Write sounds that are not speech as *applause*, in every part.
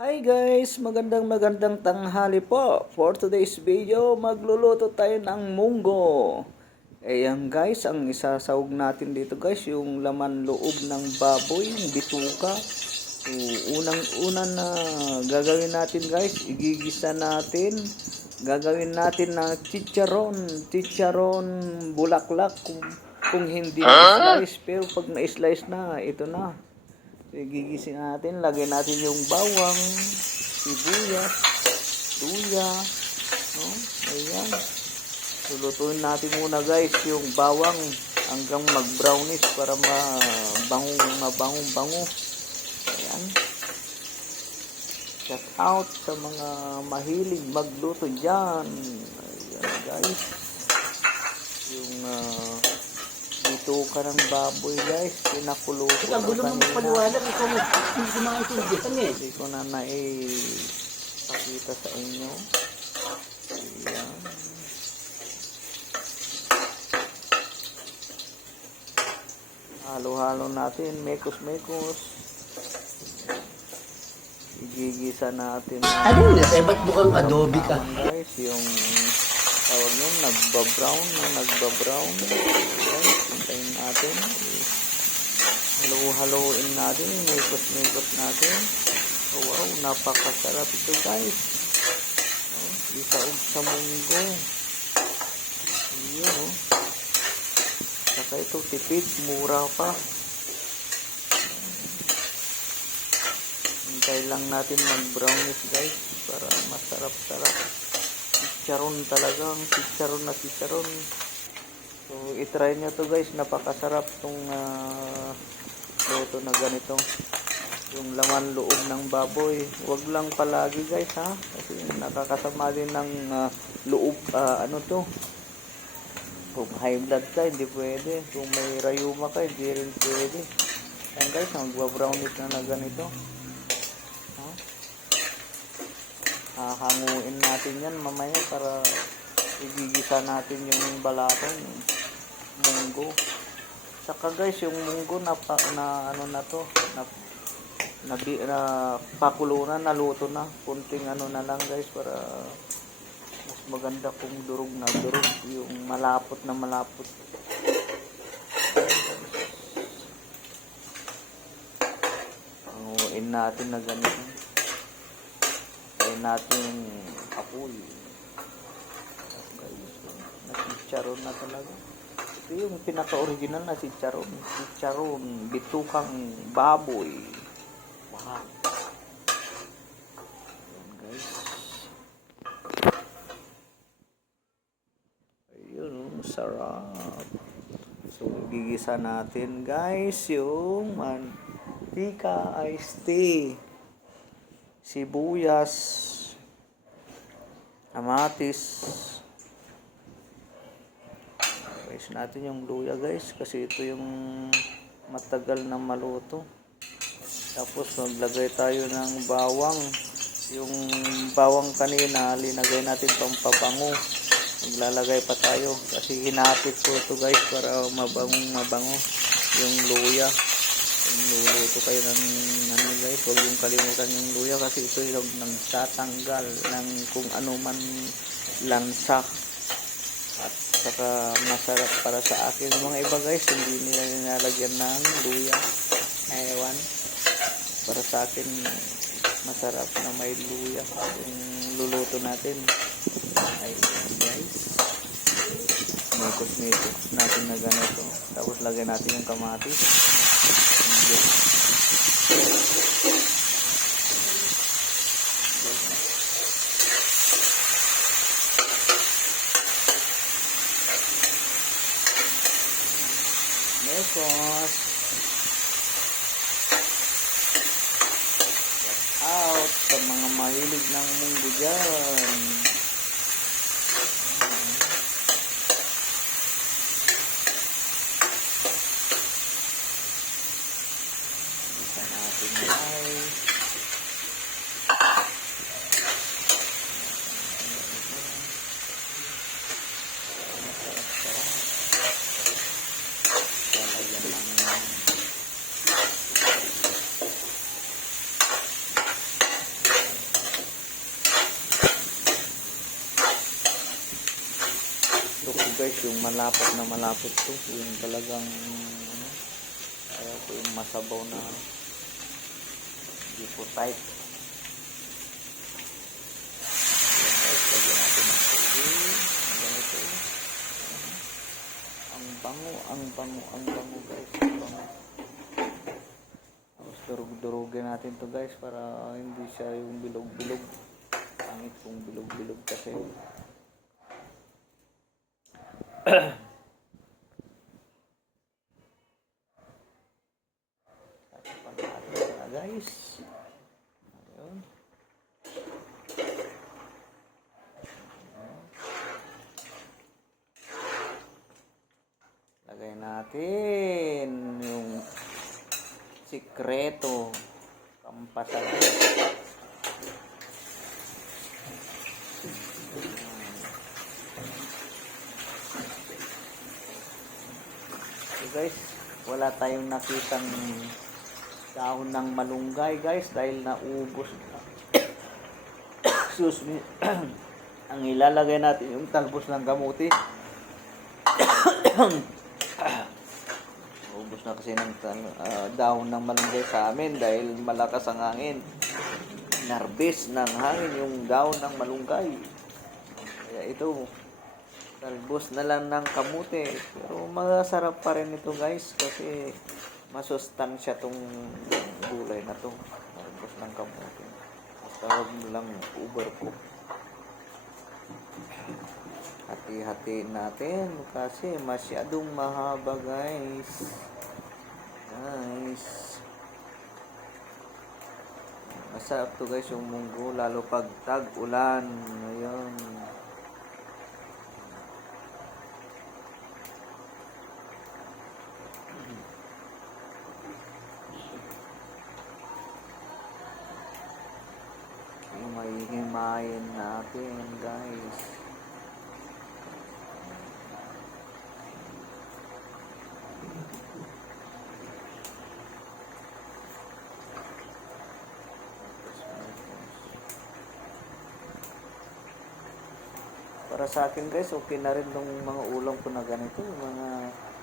Hi guys! Magandang magandang tanghali po. For today's video, magluluto tayo ng munggo. Ayan guys, ang isasawag natin dito guys, yung laman loob ng baboy, yung bituka. So, unang-una na gagawin natin guys, igigisa natin. Gagawin natin na chicharon, chicharon bulaklak kung, kung hindi na-slice. Pero pag na-slice na, ito na. Gigising natin, lagay natin yung bawang, sibuyas, luya, no? Ayan. So, lutuin natin muna guys yung bawang hanggang mag-brownish para mabango, mabango, bango. Ayan. Shout out sa mga mahilig magluto dyan. Ayan guys. Yung uh, bituka ng baboy guys, pinakulo ko na mo kanina. paliwanag, ikaw hindi ko maintindihan eh. Hindi ko na naipakita sa inyo. Ayan. Halo-halo natin, mekos-mekos. Igigisa natin na Ano yun? Eh, ba't mukhang adobe ka? guys, yung tawag nyo, nagba-brown, nagba-brown. Natin. Halo-haloin natin, mekos-mekos natin. Oh, wow, napakasarap ito guys. Oh, isaog sa munggo. Ayun, oh. Saka ito, tipid, mura pa. Hintay lang natin mag-brownish guys para masarap-sarap. Chicharon talagang, chicharon na chicharon. So, itry nyo to guys, napakasarap tong uh, luto na ganito. Yung laman loob ng baboy. Huwag lang palagi guys ha, kasi nakakasama din ng ah, loob, ah, ano to, kung high blood ka, hindi pwede. Kung may rayuma ka, hindi rin pwede. Yan guys, magbabrownish na na ganito. Ha? Hahanguin natin yan mamaya para igigisa natin yung balaton, munggo. Saka guys, yung munggo na, na ano na to, na na, na pakulo na, naluto na. Kunting ano na lang guys para mas maganda kung durog na durog yung malapot na malapot panguin natin na ganito kaya natin apoy nasicharon na talaga ito yung pinaka-original na chicharon chicharon bitukang baboy wow Ayan, guys Ayun, oh, sarap. So, gigisa natin guys yung mantika iced tea. Sibuyas. Kamatis. Guys natin yung luya guys kasi ito yung matagal na maluto. Tapos maglagay tayo ng bawang. Yung bawang kanina, linagay natin pampabango. Maglalagay pa tayo kasi hinapit ko ito guys para mabangong mabango yung luya. Kung luluto kayo ng ano guys, huwag yung kalimutan yung luya kasi ito yung nagtatanggal ng kung ano man lansa at saka masarap para sa akin. Mga iba guys, hindi nila nilalagyan ng luya. Ewan. Para sa akin, masarap na may luya yung luluto natin. Ayun guys. Mekos-mekos natin na ganito. Tapos lagyan natin yung kamatis. Ayun. Mekos. Shout out sa mga mahilig ng munggo dyan. Isa natin ay Lalagyan ng guys, yung malapot na malapot to. Yung talagang, ano, kaya ko yung masabaw na, hindi po tight. Ayan guys, lagyan natin ng tubig. Ganito. Ang bango, ang bango, ang bango guys. Ang bango. Tapos durug-durugin natin to guys para hindi siya yung bilog-bilog. Pangit kung bilog-bilog kasi. Guys. Ayun. Natin yung sikreto pampasabi. Guys, wala tayong nakitang dahon ng malunggay guys dahil naubos na. *coughs* Excuse me. *coughs* Ang ilalagay natin yung talbos ng kamuti. *coughs* Ubos na kasi ng ah, dahon ng malunggay sa amin dahil malakas ang hangin. Narbis ng hangin yung dahon ng malunggay. Kaya ito, talbos na lang ng kamuti. Pero masarap pa rin ito guys kasi masustansya tong gulay na to. Talbos ng kamuti. Basta huwag mo lang overcook. Hati-hati natin kasi masyadong mahaba guys. Guys. Masarap to guys yung munggo lalo pag tag-ulan. Ayun. Himay-himayin natin guys. Para sa akin guys, okay na rin nung mga ulam ko na ganito, mga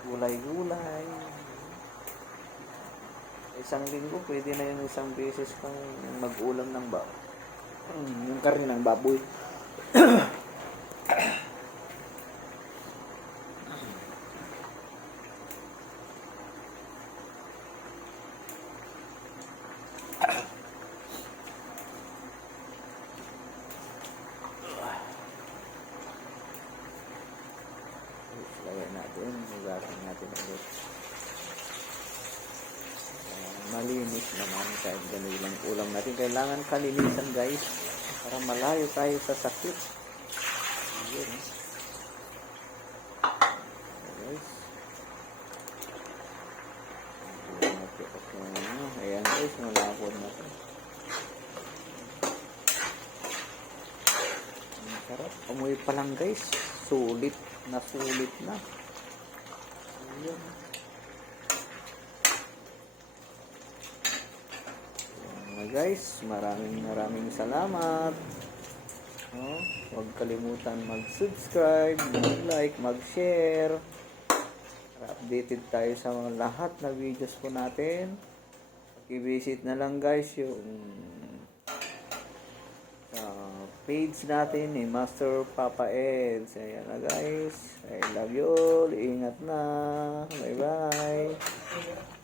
gulay-gulay. Isang linggo, pwede na yung isang beses kang mag-ulam ng ba yung karne ng baboy. Lagyan natin, hugasan natin ulit. Ah, malinis naman kahit ganun lang ulam natin. Kailangan kalinisan guys para malayo tayo sa sakit. Ayun. Okay, guys. Ayan guys, malapot na to. Ang sarap. Amoy pa lang guys. Sulit na sulit na. Ayan. Okay guys, maraming maraming salamat. No? Huwag kalimutan mag-subscribe, mag-like, mag-share. Updated tayo sa mga lahat na videos po natin. Pag-visit na lang guys yung sa page natin ni Master Papa Eds. Ayan na guys. I love you all. Ingat na. Bye bye.